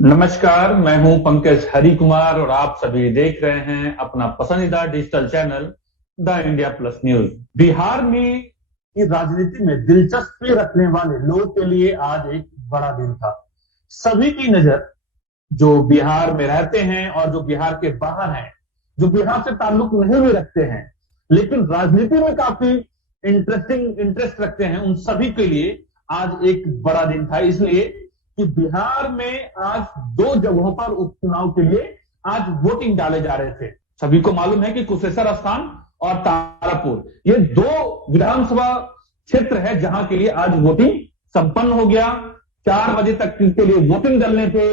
नमस्कार, मैं हूं पंकज हरि कुमार और आप सभी देख रहे हैं अपना पसंदीदा digital channel the India plus news. Bihar में की राजनीति में दिलचस्पी रखने वाले लोगों के लिए आज एक बड़ा दिन था। सभी की नजर जो बिहार में रहते हैं और जो बिहार के बाहर हैं, जो बिहार से ताल्लुक नहीं भी रखते हैं लेकिन राजनीति में काफी इंटरेस्ट रखते हैं, उन सभी के लिए आज एक बड़ा दिन था। इसलिए कि बिहार में आज दो जगहों पर उपचुनाव के लिए आज वोटिंग डाले जा रहे थे। सभी को मालूम है कि कुशेश्वर स्थान और तारापुर ये दो विधानसभा क्षेत्र है जहां के लिए आज वोटिंग संपन्न हो गया। 4 बजे तक के लिए वोटिंग डालने पे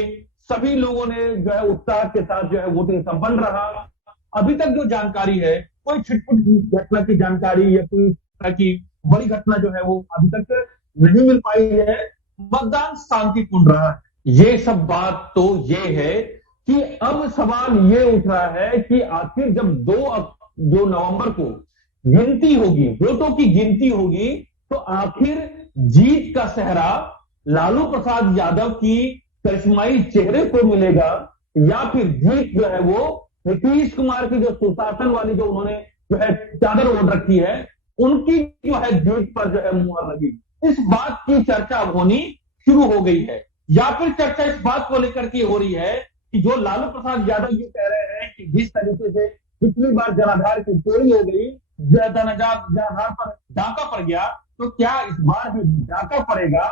सभी लोगों ने जो है उत्साह के साथ जो है वोटिंग संपन्न रहा। अभी तक जो जानकारी है कोई छिटपुट घटना की जानकारी या कोई तरह की बड़ी घटना जो है वो अभी तक नहीं मिल पाई है। मतदान शांतिपूर्ण रहा है। ये सब बात तो ये है कि अब सवाल ये उठ रहा है कि आखिर जब 2 नवंबर को गिनती होगी, वोटों की गिनती होगी, तो आखिर जीत का सेहरा लालू प्रसाद यादव की करिश्माई चेहरे को मिलेगा या फिर जीत जो है वो नीतीश कुमार की जो सुशासन वाली जो उन्होंने जो है चादर ओढ़ रखी है उनकी जो है जीत पर जो है मुहर लगी। इस बात की चर्चा होनी शुरू हो गई है या फिर चर्चा इस बात को लेकर के हो रही है कि जो लालू प्रसाद यादव ये कह रहे हैं कि जिस तरीके से पिछली बार जनाधार की चोरी हो गई, जनाधार पर डाका पड़ गया, तो क्या इस बार भी डाका पड़ेगा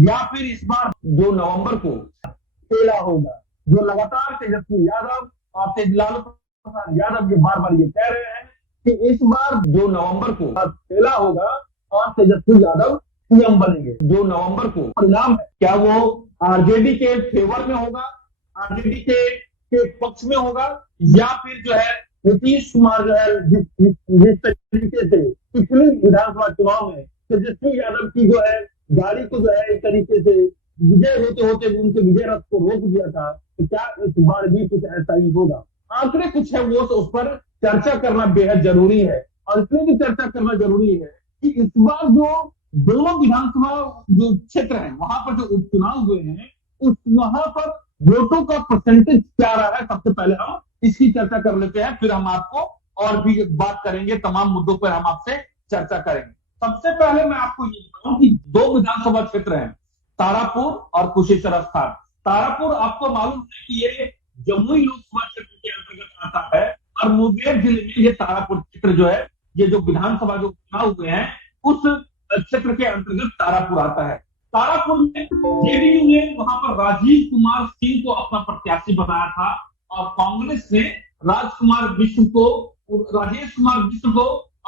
या फिर इस बार 2 नवंबर को खेला होगा। जो लगातार तेजस्वी यादव और लालू प्रसाद यादव ये बार ये कह रहे हैं कि इस बार 2 नवंबर को खेला होगा और तेजस्वी यादव सीएम बनेंगे। 2 नवंबर को परिणाम है, क्या वो आरजेडी के फेवर में होगा, आरजेडी के पक्ष में होगा, या फिर जो है नीतीश कुमार जो है जिस तरीके से पिछले विधानसभा चुनाव में तेजस्वी यादव की जो है गाड़ी को जो है एक तरीके से विजय होते होते उनके विजय रथ को रोक दिया था, तो क्या इस बार भी कुछ ऐसा ही होगा। आंकड़े कुछ है वो उस पर चर्चा करना बेहद जरूरी है और इसलिए भी चर्चा करना जरूरी है कि इस बार जो दोनों विधानसभा जो क्षेत्र है वहां पर जो उपचुनाव हुए हैं उस वहां पर वोटों का परसेंटेज क्या रहा है। सबसे पहले हम इसकी चर्चा कर लेते हैं, फिर हम आपको और भी बात करेंगे, तमाम मुद्दों पर हम आपसे चर्चा करेंगे। सबसे पहले मैं आपको ये बताऊं कि 2 विधानसभा क्षेत्र हैं, तारापुर और कुशेश्वर स्थान। तारापुर आपको मालूम है कि ये जमुई लोकसभा क्षेत्र के अंतर्गत आता है और मुंगेर जिले में ये तारापुर क्षेत्र जो है, ये जो विधानसभा जो चुनाव हुए हैं उस क्षेत्र के अंतर्गत तारापुर आता है। तारापुर में जेडीयू ने वहां पर राजीव कुमार सिंह को अपना प्रत्याशी बनाया था और कांग्रेस ने राजेश कुमार बिष्ट को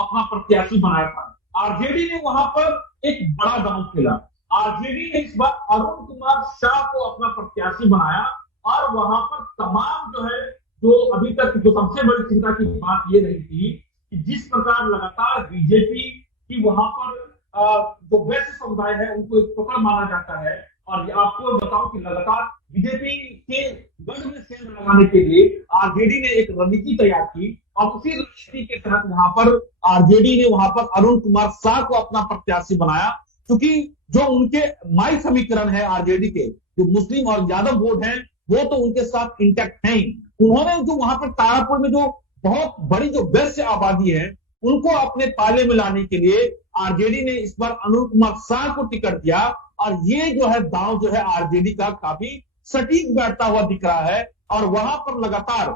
अपना प्रत्याशी बनाया था। आरजेडी ने वहां पर एक बड़ा दांव खेला। आरजेडी ने इस बार अरुण कुमार शाह को अपना प्रत्याशी बनाया और वहां पर तमाम जो है जो अभी तक जो सबसे बड़ी चिंता की बात ये रही थी कि जिस प्रकार लगातार बीजेपी की वहां पर जो वैश्य समुदाय है उनको एक पकड़ माना जाता है। और आपको बताऊं कि लगातार बीजेपी के गढ़ में सेंध लगाने के लिए आरजेडी ने एक रणनीति तैयार की और उसी रणनीति के तहत वहां पर आरजेडी ने वहां पर अरुण कुमार शाह को अपना प्रत्याशी बनाया, क्योंकि जो उनके माई समीकरण है आरजेडी के जो मुस्लिम और यादव वोट हैं वो तो उनके साथ इंटैक्ट है। उन्होंने जो वहां पर तारापुर में जो बहुत बड़ी जो वैश्य आबादी है उनको अपने पाले में लाने के लिए आरजेडी ने इस बार अरुण कुमार शाह को टिकट दिया और ये जो है दांव जो है आरजेडी का काफी सटीक बैठता हुआ दिख रहा है। और वहां पर लगातार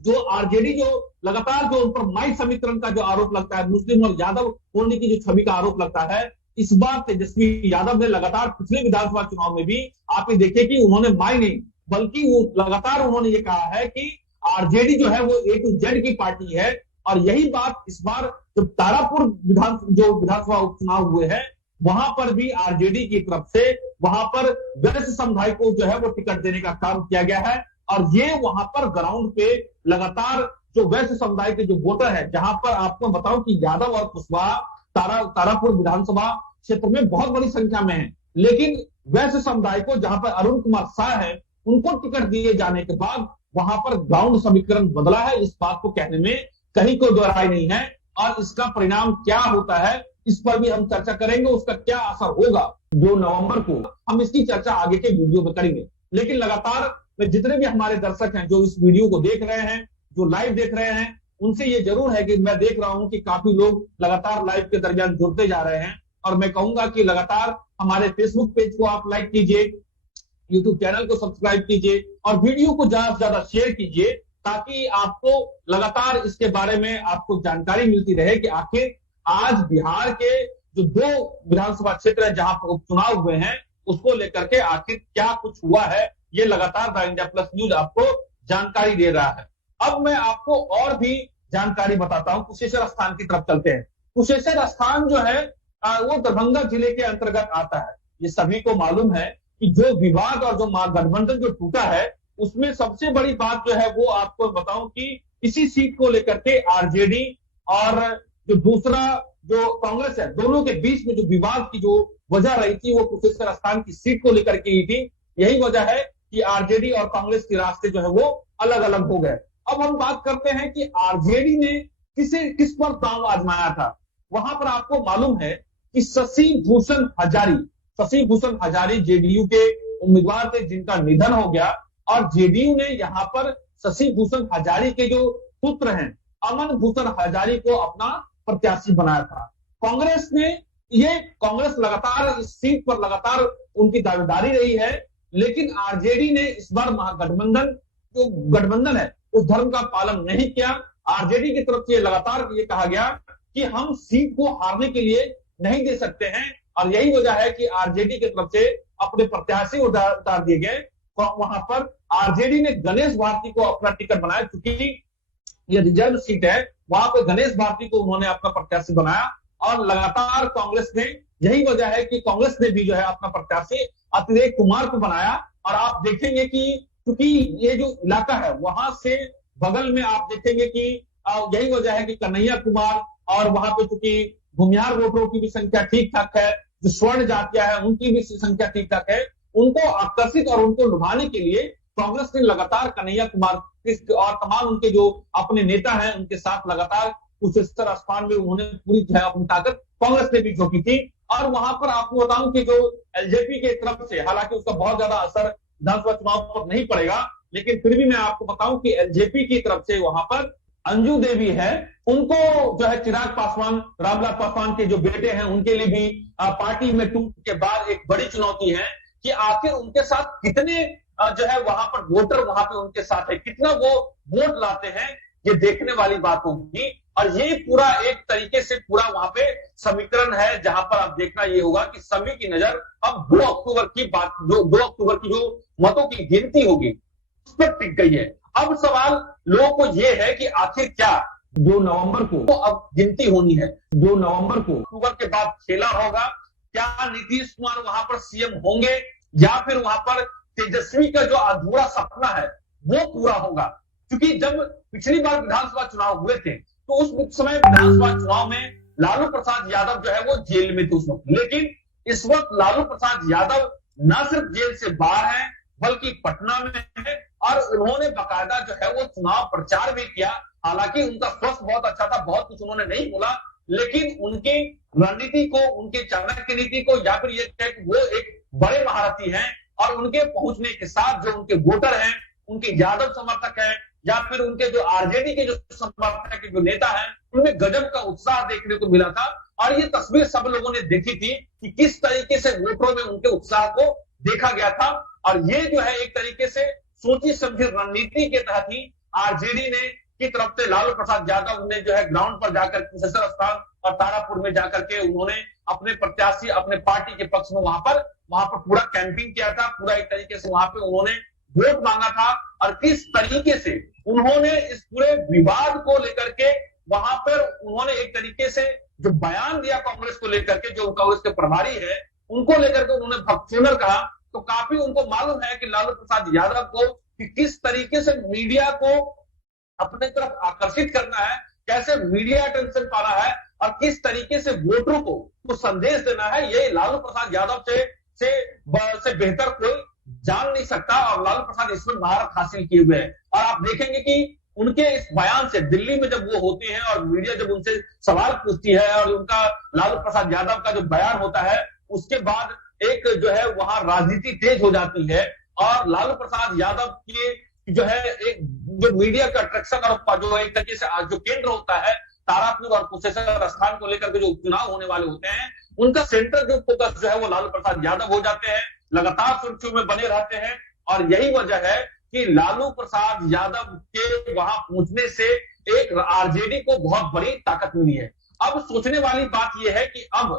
जो आरजेडी जो लगातार जो उन पर माई समीकरण का जो आरोप लगता है, मुस्लिम और यादव होने की जो छवि का आरोप लगता है, इस बार तेजस्वी यादव ने लगातार पिछले विधानसभा चुनाव में भी आप ये देखिए कि उन्होंने माई नहीं बल्कि वो लगातार उन्होंने ये कहा है कि आरजेडी जो है वो A to Z की पार्टी है। और यही बात इस बार जब तारापुर विधानसभा उपचुनाव हुए हैं वहां पर भी आरजेडी की तरफ से वहां पर वैश्य समुदाय को जो है वो टिकट देने का काम किया गया है। और ये वहां पर ग्राउंड पे लगातार जो वैश्य समुदाय के जो वोटर है, जहां पर आपको बताऊं कि यादव और कुशवाहा तारापुर विधानसभा क्षेत्र में बहुत बड़ी संख्या में है, लेकिन वैश्य समुदाय को जहां पर अरुण कुमार शाह है उनको टिकट दिए जाने के बाद वहां पर ग्राउंड समीकरण बदला है। इस बात को कहने में कहीं कोई दोहराई नहीं है और इसका परिणाम क्या होता है इस पर भी हम चर्चा करेंगे, उसका क्या असर होगा 2 नवंबर को, हम इसकी चर्चा आगे के वीडियो में करेंगे। लेकिन लगातार में जितने भी हमारे दर्शक हैं जो इस वीडियो को देख रहे हैं, जो लाइव देख रहे हैं, उनसे ये जरूर है कि मैं देख रहा हूं कि काफी लोग लगातार लाइव के दरमियान जुड़ते जा रहे हैं, और मैं कहूंगा कि लगातार हमारे फेसबुक पेज को आप लाइक कीजिए, यूट्यूब चैनल को सब्सक्राइब कीजिए और वीडियो को ज्यादा से ज्यादा शेयर कीजिए, ताकि आपको लगातार इसके बारे में आपको जानकारी मिलती रहे कि आखिर आज बिहार के जो 2 विधानसभा क्षेत्र है जहां पर उपचुनाव हुए हैं, उसको लेकर के आखिर क्या कुछ हुआ है, ये लगातार द इंडिया प्लस न्यूज आपको जानकारी दे रहा है। अब मैं आपको और भी जानकारी बताता हूं। कुशेश्वर स्थान की तरफ चलते हैं। कुशेश्वर स्थान जो है वो दरभंगा जिले के अंतर्गत आता है। ये सभी को मालूम है कि जो विवाद और जो महागठबंधन जो टूटा है, उसमें सबसे बड़ी बात जो है वो आपको बताऊं कि इसी सीट को लेकर के आरजेडी और जो दूसरा जो कांग्रेस है, दोनों के बीच में जो विवाद की जो वजह रही थी, वो कुशेश्वर स्थान की सीट को लेकर के ही थी। यही वजह है कि आरजेडी और कांग्रेस के रास्ते जो है वो अलग अलग हो गए। अब हम बात करते हैं कि आरजेडी ने किस पर दांव आजमाया था। वहां पर आपको मालूम है कि शशि भूषण हजारी जेडीयू के उम्मीदवार थे, जिनका निधन हो गया, और जेडीयू ने यहां पर शशि भूषण हजारी के जो पुत्र हैं अमन भूषण हजारी को अपना प्रत्याशी बनाया था। कांग्रेस लगातार इस सीट पर लगातार उनकी दावेदारी रही है, लेकिन आरजेडी ने इस बार महागठबंधन जो गठबंधन है उस धर्म का पालन नहीं किया। आरजेडी की तरफ से लगातार ये कहा गया कि हम सीट को हारने के लिए नहीं दे सकते हैं, और यही वजह है कि आरजेडी की तरफ से अपने प्रत्याशी उतार दिए गए। वहां पर आरजेडी ने गणेश भारती को अपना टिकट बनाया, क्योंकि ये रिजर्व सीट है, वहां पर गणेश भारती को उन्होंने अपना प्रत्याशी बनाया। और लगातार कांग्रेस ने, यही वजह है कि कांग्रेस ने भी जो है अपना प्रत्याशी अतिरेक कुमार को बनाया। और आप देखेंगे कि क्योंकि ये जो इलाका है वहां से बगल में आप देखेंगे कि यही वजह है कि कन्हैया कुमार, और वहां पे चूंकि भूमिहार वोटरों की भी संख्या ठीक ठाक है, जो स्वर्ण जातियां है उनकी भी संख्या ठीक ठाक है, उनको आकर्षित और उनको लुभाने के लिए कांग्रेस ने लगातार कन्हैया कुमार और तमाम उनके जो अपने नेता हैं उनके साथ लगातार कुशेश्वर स्थान में उन्होंने पूरी जो है अपनी ताकत कांग्रेस ने भी झोंकी थी। और वहां पर आपको बताऊं कि जो एलजेपी के तरफ से, हालांकि उसका बहुत ज्यादा असर विधानसभा चुनाव पर नहीं पड़ेगा, लेकिन फिर भी मैं आपको बताऊं कि एलजेपी की तरफ से वहां पर अंजू देवी है, उनको जो है चिराग पासवान, रामविलास पासवान के जो बेटे हैं, उनके लिए भी पार्टी में टूट के बाद एक बड़ी चुनौती है कि आखिर उनके साथ कितने जो है वहां पर वोटर वहां पे उनके साथ है, कितना वो वोट लाते हैं, ये देखने वाली बात होगी। और ये पूरा एक तरीके से पूरा वहां पे समीकरण है, जहां पर आप देखना ये होगा कि सभी की नजर अब 2 अक्टूबर की बात, जो 2 अक्टूबर की जो मतों की गिनती होगी उस पर टिक गई है। अब सवाल लोगों को यह है कि आखिर क्या 2 नवंबर को तो अब गिनती होनी है, 2 नवंबर को अक्टूबर के बाद खेला होगा, क्या नीतीश कुमार वहां पर सीएम होंगे, या फिर वहां पर तेजस्वी का जो अधूरा सपना है वो पूरा होगा। क्योंकि जब पिछली बार विधानसभा चुनाव हुए थे तो उस समय विधानसभा चुनाव में लालू प्रसाद यादव जो है वो जेल में थे उस वक्त, लेकिन इस वक्त लालू प्रसाद यादव न सिर्फ जेल से बाहर हैं बल्कि पटना में है, और उन्होंने बाकायदा जो है वो चुनाव प्रचार भी किया। हालांकि उनका स्वास्थ्य बहुत अच्छा था, बहुत कुछ उन्होंने नहीं बोला, लेकिन उनकी रणनीति को, उनके चाणक्य नीति को, या फिर ये कह वो एक बड़े महारथी हैं, और उनके पहुंचने के साथ जो उनके वोटर हैं, उनके यादव समर्थक हैं, या फिर उनके जो आरजेडी के जो समर्थक के जो नेता हैं, उनमें गजब का उत्साह देखने को मिला था। और ये तस्वीर सब लोगों ने देखी थी कि किस तरीके से वोटरों में उनके उत्साह को देखा गया था। और ये जो है एक तरीके से सोची समझी रणनीति के तहत ही आरजेडी ने की तरफ से लालू प्रसाद यादव ने जो है ग्राउंड पर जाकर कुशेश्वर स्थान और तारापुर में जाकर के उन्होंने अपने प्रत्याशी, अपने पार्टी के पक्ष में वहां पर पूरा कैंपिंग किया था, पूरा एक तरीके से वहां पे उन्होंने वोट मांगा था। और किस तरीके से उन्होंने इस पूरे विवाद को लेकर के वहां पर उन्होंने एक तरीके से जो बयान दिया कांग्रेस को लेकर के, जो कांग्रेस के प्रभारी है उनको लेकर के उन्होंने भगचूनर कहा, तो काफी उनको मालूम है कि लालू प्रसाद यादव को कि किस तरीके से मीडिया को अपने तरफ आकर्षित करना है, कैसे मीडिया अटेंशन पाना है, और किस तरीके से वोटरों को संदेश देना है, ये लालू प्रसाद यादव से बेहतर कोई जान नहीं सकता। और लालू प्रसाद इसमें महारत हासिल किए हुए हैं। और आप देखेंगे कि उनके इस बयान से दिल्ली में जब वो होते हैं और मीडिया जब उनसे सवाल पूछती है, और उनका लालू प्रसाद यादव का जो बयान होता है, उसके बाद एक जो है वहां राजनीति तेज हो जाती है। और लालू प्रसाद यादव के जो है एक जो मीडिया का अट्रैक्शन और जो एक तरीके से जो केंद्र होता है तारापुर और कुशेश्वर स्थान को लेकर के जो उपचुनाव होने वाले होते हैं, उनका सेंटर जो फोकस जो है वो लालू प्रसाद यादव हो जाते हैं, लगातार सुर्खियों में बने रहते हैं। और यही वजह है कि लालू प्रसाद यादव के वहां पहुंचने से एक आरजेडी को बहुत बड़ी ताकत मिली है। अब सोचने वाली बात यह है कि अब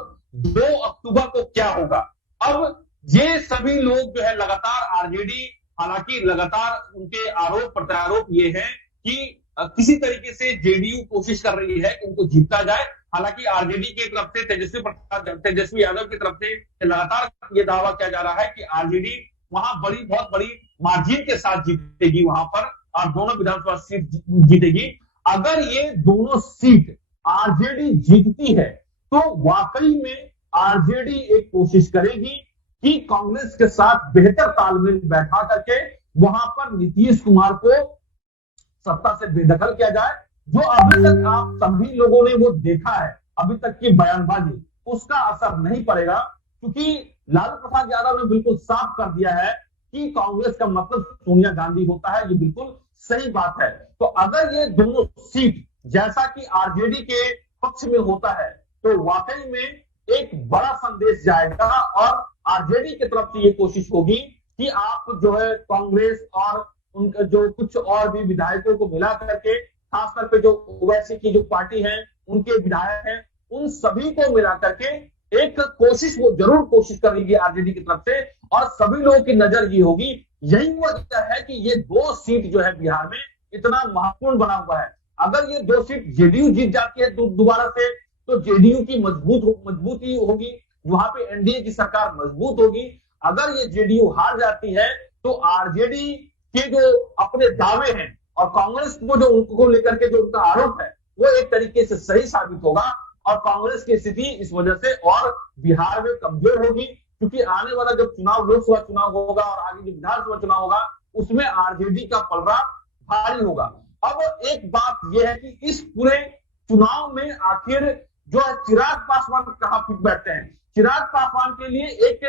2 अक्टूबर को क्या होगा। अब ये सभी लोग जो है लगातार आरजेडी, हालांकि लगातार उनके आरोप प्रत्यारोप ये है कि किसी तरीके से जेडीयू कोशिश कर रही है कि उनको जीता जाए। हालांकि आरजेडी की तरफ से तेजस्वी यादव की तरफ से लगातार ये दावा किया जा रहा है कि आरजेडी वहां बहुत बड़ी मार्जिन के साथ जीतेगी वहां पर और दोनों विधानसभा सीट जीतेगी। अगर ये दोनों सीट आरजेडी जीतती है तो वाकई में आरजेडी एक कोशिश करेगी कि कांग्रेस के साथ बेहतर तालमेल बैठा करके वहां पर नीतीश कुमार को सत्ता से बेदखल किया जाए। जो अभी तक आप सभी लोगों ने वो देखा है, अभी तक की बयानबाजी, उसका असर नहीं पड़ेगा, क्योंकि लालू प्रसाद यादव ने बिल्कुल साफ कर दिया है कि कांग्रेस का मतलब सोनिया गांधी होता है। ये बिल्कुल सही बात है। तो अगर ये दोनों सीट जैसा कि आरजेडी के पक्ष में होता है तो वाकई में एक बड़ा संदेश जाएगा और आरजेडी की तरफ से ये कोशिश होगी कि आप जो है कांग्रेस और उनका जो कुछ और भी विधायकों को मिला करके, खासतौर पे जो ओवैसी की जो पार्टी है उनके विधायक हैं, उन सभी को मिला करके एक कोशिश, वो जरूर कोशिश करेगी आरजेडी की तरफ से। और सभी लोगों की नजर ये होगी, यही वजह है कि ये 2 सीट जो है बिहार में इतना महत्वपूर्ण बना हुआ है। अगर ये 2 सीट जेडीयू जीत जाती है दोबारा से तो जेडीयू की मजबूती होगी, वहां पे एनडीए की सरकार मजबूत होगी। अगर ये जेडीयू हार जाती है तो आरजेडी के जो अपने दावे हैं और कांग्रेस को जो उनको लेकर के जो उनका आरोप है वो एक तरीके से सही साबित होगा और कांग्रेस की स्थिति इस वजह से और बिहार में कमजोर होगी, क्योंकि आने वाला जब चुनाव, लोकसभा चुनाव होगा और आगे जो विधानसभा चुनाव होगा उसमें आरजेडी का पलड़ा भारी होगा। अब एक बात यह है कि इस पूरे चुनाव में आखिर जो है चिराग पासवान कहां फिट बैठते हैं। चिराग पासवान के लिए एक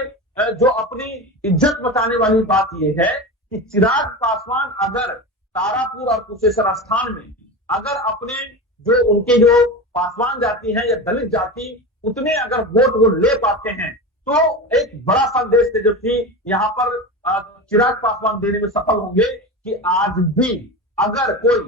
जो अपनी इज्जत बचाने वाली बात यह है कि चिराग पासवान अगर तारापुर और कुशेश्वर स्थान में अगर अपने जो उनके जो पासवान जाति है या दलित जाति उतने अगर वोट वो ले पाते हैं तो एक बड़ा संदेश तेजस्वी यहाँ पर चिराग पासवान देने में सफल होंगे कि आज भी अगर कोई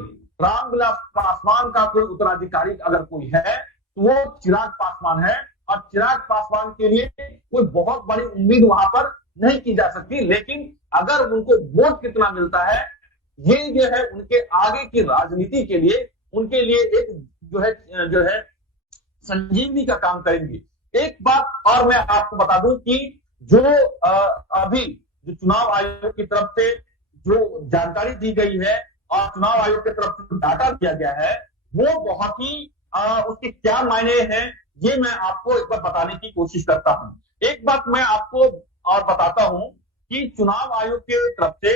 रामविलास पासवान का कोई उत्तराधिकारी अगर कोई है तो वो चिराग पासवान है। और चिराग पासवान के लिए कोई बहुत बड़ी उम्मीद वहां पर नहीं की जा सकती, लेकिन अगर उनको वोट कितना मिलता है ये जो है उनके आगे की राजनीति के लिए उनके लिए एक जो है संजीवनी का काम करेंगी। एक बात और मैं आपको बता दूं कि जो अभी जो चुनाव आयोग की तरफ से जो जानकारी दी गई है और चुनाव आयोग की तरफ से डाटा दिया गया है वो बहुत ही उसके क्या मायने हैं ये मैं आपको एक बार बताने की कोशिश करता हूं। एक बात मैं आपको और बताता हूं कि चुनाव आयोग के तरफ से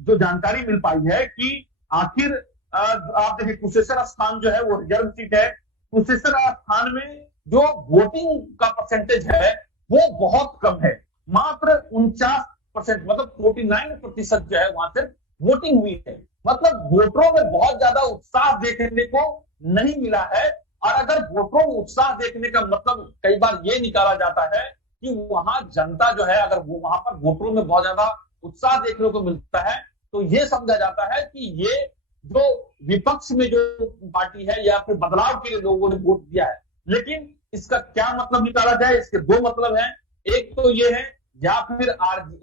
जो जानकारी मिल पाई है कि आखिर आप देखिए कुशेश्वर स्थान जो है वो रिजर्व सीट है। कुशेश्वर स्थान में जो वोटिंग का परसेंटेज है वो बहुत कम है, मात्र 49%, मतलब 49% जो है वहां से वोटिंग हुई है। मतलब वोटरों में बहुत ज्यादा उत्साह देखने को नहीं मिला है। और अगर वोटरों में उत्साह देखने का मतलब कई बार ये निकाला जाता है कि वहां जनता जो है अगर वो वहां पर वोटरों में बहुत ज्यादा उत्साह देखने को मिलता है तो ये समझा जाता है कि ये जो विपक्ष में जो पार्टी है या फिर बदलाव के लिए लोगों ने वोट दिया है। लेकिन इसका क्या मतलब निकाला जाए, इसके 2 मतलब हैं। एक तो ये है या फिर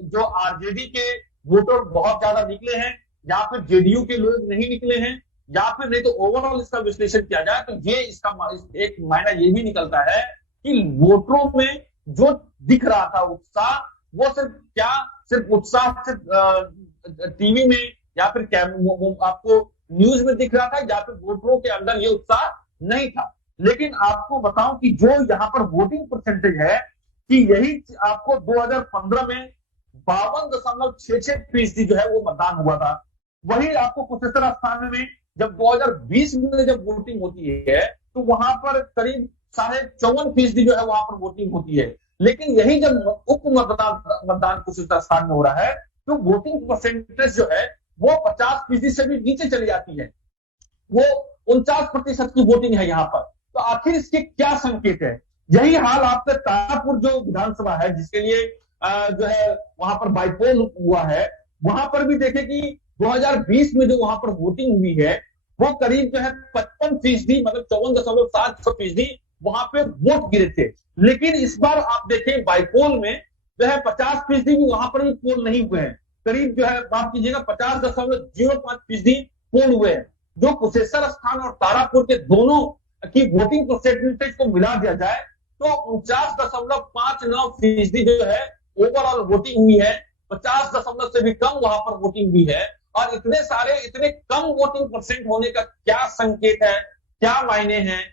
जो आरजेडी के वोटर बहुत ज्यादा निकले हैं या फिर जेडीयू के लोग नहीं निकले हैं या फिर नहीं तो ओवरऑल इसका विश्लेषण किया जाए तो ये इसका एक मायना ये भी निकलता है कि वोटरों में जो दिख रहा था उत्साह वो सिर्फ उत्साह सिर्फ टीवी में या फिर आपको न्यूज में दिख रहा था या फिर वोटरों के अंदर ये उत्साह नहीं था। लेकिन आपको बताऊं कि जो यहाँ पर वोटिंग परसेंटेज है कि यही आपको 2015 में 52.66% जो है वो मतदान हुआ था। वही आपको कुशेश्वर स्थान में जब 2020 में जब वोटिंग होती है तो वहां पर करीब 54.5% जो है वहां पर वोटिंग होती है। लेकिन यही जब उप मतदान कुशेश्वर स्थान में हो रहा है तो वोटिंग परसेंटेज जो है वो 50% से भी नीचे चली जाती है, वो 49% की वोटिंग है यहाँ पर। तो आखिर इसके क्या संकेत है? यही हाल आपका तारापुर जो विधानसभा है, जिसके लिए जो है वहां पर बाइपोल हुआ है, वहां पर भी देखे कि 2020 में जो वहां पर वोटिंग हुई है वो करीब जो है 55%, मतलब 54.7% वहां पे वोट गिरे थे। लेकिन इस बार आप देखें बाइपोल में जो है 50% भी वहां पर भी पोल नहीं हुए हैं, करीब जो है माफ कीजिएगा 50.05% पोल हुए हैं। जो कुशेश्वर स्थान और तारापुर के दोनों की वोटिंग परसेंटेज को मिला दिया जाए तो 49.59% जो है ओवरऑल वोटिंग हुई है, 50 से भी कम वहां पर वोटिंग हुई है। और इतने कम वोटिंग परसेंट होने का क्या संकेत है, क्या मायने हैं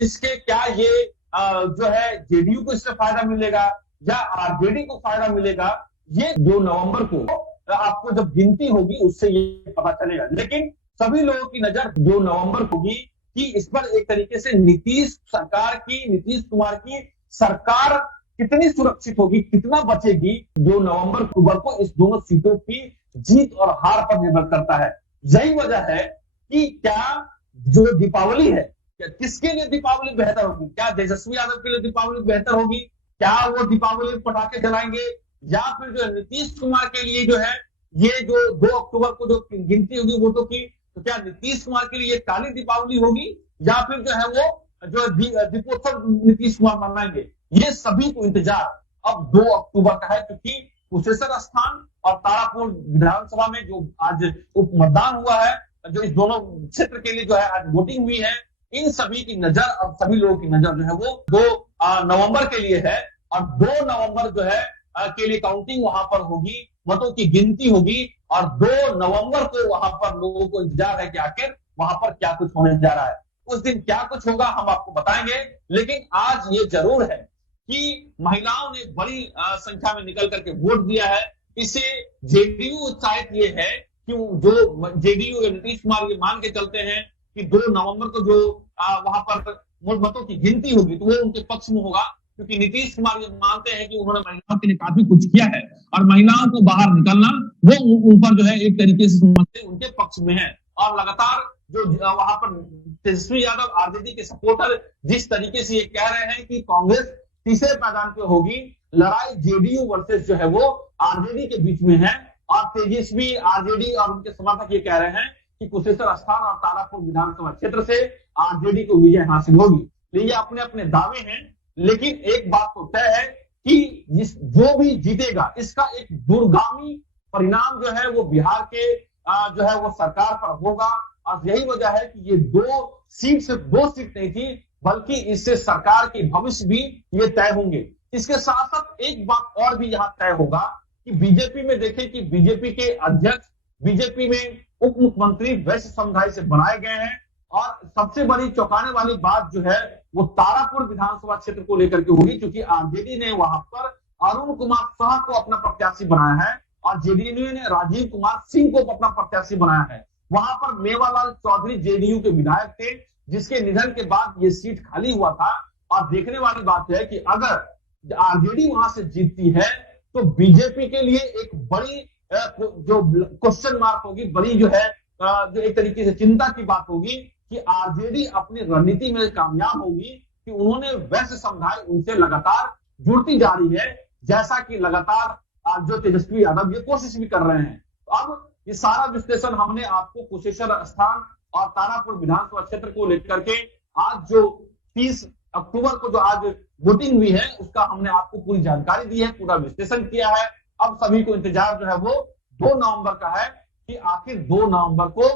इसके? क्या ये जो है जेडीयू को इससे फायदा मिलेगा या आरजेडी को फायदा मिलेगा? ये 2 नवंबर को आपको जब गिनती होगी उससे ये पता चलेगा। लेकिन सभी लोगों की नजर 2 नवंबर को होगी कि इस पर एक तरीके से नीतीश कुमार की सरकार कितनी सुरक्षित होगी, कितना बचेगी। 2 नवंबर अक्टूबर को इस दोनों सीटों की जीत और हार पर निर्भर करता है। यही वजह है कि क्या जो दीपावली है, क्या किसके लिए दीपावली बेहतर होगी? क्या तेजस्वी यादव के लिए दीपावली बेहतर होगी? क्या वो दीपावली पटाखे जलाएंगे? या फिर जो नीतीश कुमार के लिए जो है ये जो 2 अक्टूबर को जो गिनती होगी वोटों की, तो क्या नीतीश कुमार के लिए काली दीपावली होगी या फिर जो है वो जो दीपोत्सव नीतीश कुमार मनाएंगे? ये सभी को इंतजार अब 2 अक्टूबर का है, क्योंकि कुशेश्वर स्थान और तारापुर विधानसभा में जो आज उप मतदान हुआ है, जो इस दोनों क्षेत्र के लिए जो है आज वोटिंग हुई है, इन सभी की नजर और सभी लोगों की नजर जो है वो 2 नवंबर के लिए है। और 2 नवंबर जो है के लिए काउंटिंग वहां पर होगी, मतों की गिनती होगी और 2 नवंबर को वहां पर लोगों को इंतजार है कि आखिर वहां पर क्या कुछ होने जा रहा है। उस दिन क्या कुछ होगा हम आपको बताएंगे। लेकिन आज ये जरूर है कि महिलाओं ने बड़ी संख्या में निकल करके वोट दिया है। इसे जेडीयू उत्साहित ये है कि जो जेडीयू नीतीश कुमार ये मान के चलते हैं कि 2 नवंबर को जो वहां पर मतों की गिनती होगी तो वो उनके पक्ष में होगा, क्योंकि नीतीश कुमार ये मानते हैं कि उन्होंने महिलाओं के लिए काफी कुछ किया है और महिलाओं को बाहर निकलना वो उन पर जो है एक तरीके से समझते उनके पक्ष में है। और लगातार जो वहां पर तेजस्वी यादव आरजेडी के सपोर्टर जिस तरीके से ये कह रहे हैं कि कांग्रेस तीसरे मैदान पे होगी, लड़ाई जेडीयू वर्सेस जो है वो आरजेडी के बीच में है। और तेजस्वी आरजेडी और उनके समर्थक ये कह रहे हैं कि कुशेश्वर स्थान और तारापुर विधानसभा क्षेत्र से आरजेडी को विजय हासिल होगी। ये अपने अपने दावे हैं, लेकिन एक बात तो तय है कि जो भी जीतेगा इसका एक दूरगामी परिणाम जो है वो बिहार के जो है वो सरकार पर होगा। और यही वजह है कि ये 2 सीट नहीं थी, बल्कि इससे सरकार के भविष्य भी ये तय होंगे। इसके साथ साथ एक बात और भी यहाँ तय होगा कि बीजेपी में देखें कि बीजेपी के अध्यक्ष बीजेपी में उप मुख्यमंत्री वैश्य समुदाय से बनाए गए हैं। और सबसे बड़ी चौंकाने वाली बात जो है वो तारापुर विधानसभा क्षेत्र को लेकर के होगी, क्योंकि आरजेडी ने वहां पर अरुण कुमार शाह को अपना प्रत्याशी बनाया है और जेडीयू ने राजीव कुमार सिंह को अपना प्रत्याशी बनाया है। वहां पर मेवालाल चौधरी जेडीयू के विधायक थे, जिसके निधन के बाद ये सीट खाली हुआ था। और देखने वाली बात है कि अगर आरजेडी वहां से जीतती है तो बीजेपी के लिए एक बड़ी जो क्वेश्चन मार्क होगी, बड़ी जो है जो एक तरीके से चिंता की बात होगी कि आरजेडी अपनी रणनीति में कामयाब होगी कि उन्होंने वैश्य समुदाय उनसे लगातार जुड़ती जा रही है, जैसा कि लगातार जो तेजस्वी यादव ये कोशिश भी कर रहे हैं। तो अब ये सारा विश्लेषण हमने आपको कुशेश्वर स्थान और तारापुर विधानसभा क्षेत्र को लेकर के आज जो 30 अक्टूबर को जो आज वोटिंग हुई है उसका हमने आपको पूरी जानकारी दी है, पूरा विश्लेषण किया है। अब सभी को इंतजार जो है वो 2 नवंबर का है कि आखिर 2 नवंबर को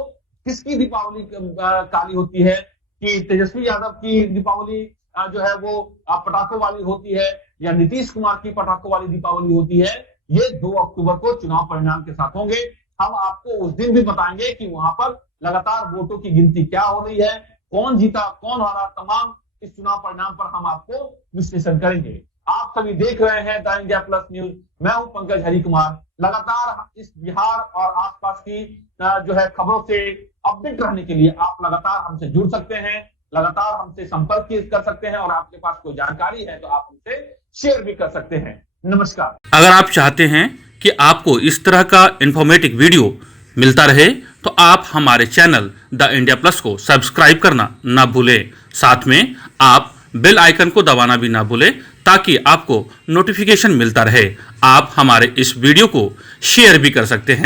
किसकी दीपावली काली होती है, कि तेजस्वी यादव की दीपावली जो है वो पटाखों वाली होती है या नीतीश कुमार की पटाखों वाली दीपावली होती है। ये 2 अक्टूबर को चुनाव परिणाम के साथ होंगे। हम आपको उस दिन भी बताएंगे कि वहां पर लगातार वोटों की गिनती क्या हो रही है, कौन जीता कौन हारा, तमाम इस चुनाव परिणाम पर हम आपको विश्लेषण करेंगे। आप सभी देख रहे हैं द इंडिया प्लस न्यूज। मैं हूं पंकज हरि कुमार। लगातार इस बिहार और आसपास की जो है खबरों से अपडेट रहने के लिए आप लगातार हमसे जुड़ सकते हैं, लगातार हमसे संपर्क कर सकते हैं और आपके पास कोई जानकारी है तो आप हमसे शेयर भी कर सकते हैं। नमस्कार। अगर आप चाहते हैं कि आपको इस तरह का इंफॉर्मेटिव वीडियो मिलता रहे तो आप हमारे चैनल द इंडिया प्लस को सब्सक्राइब करना ना भूलें। साथ में आप बेल आइकन को दबाना भी ना भूलें ताकि आपको नोटिफिकेशन मिलता रहे। आप हमारे इस वीडियो को शेयर भी कर सकते हैं।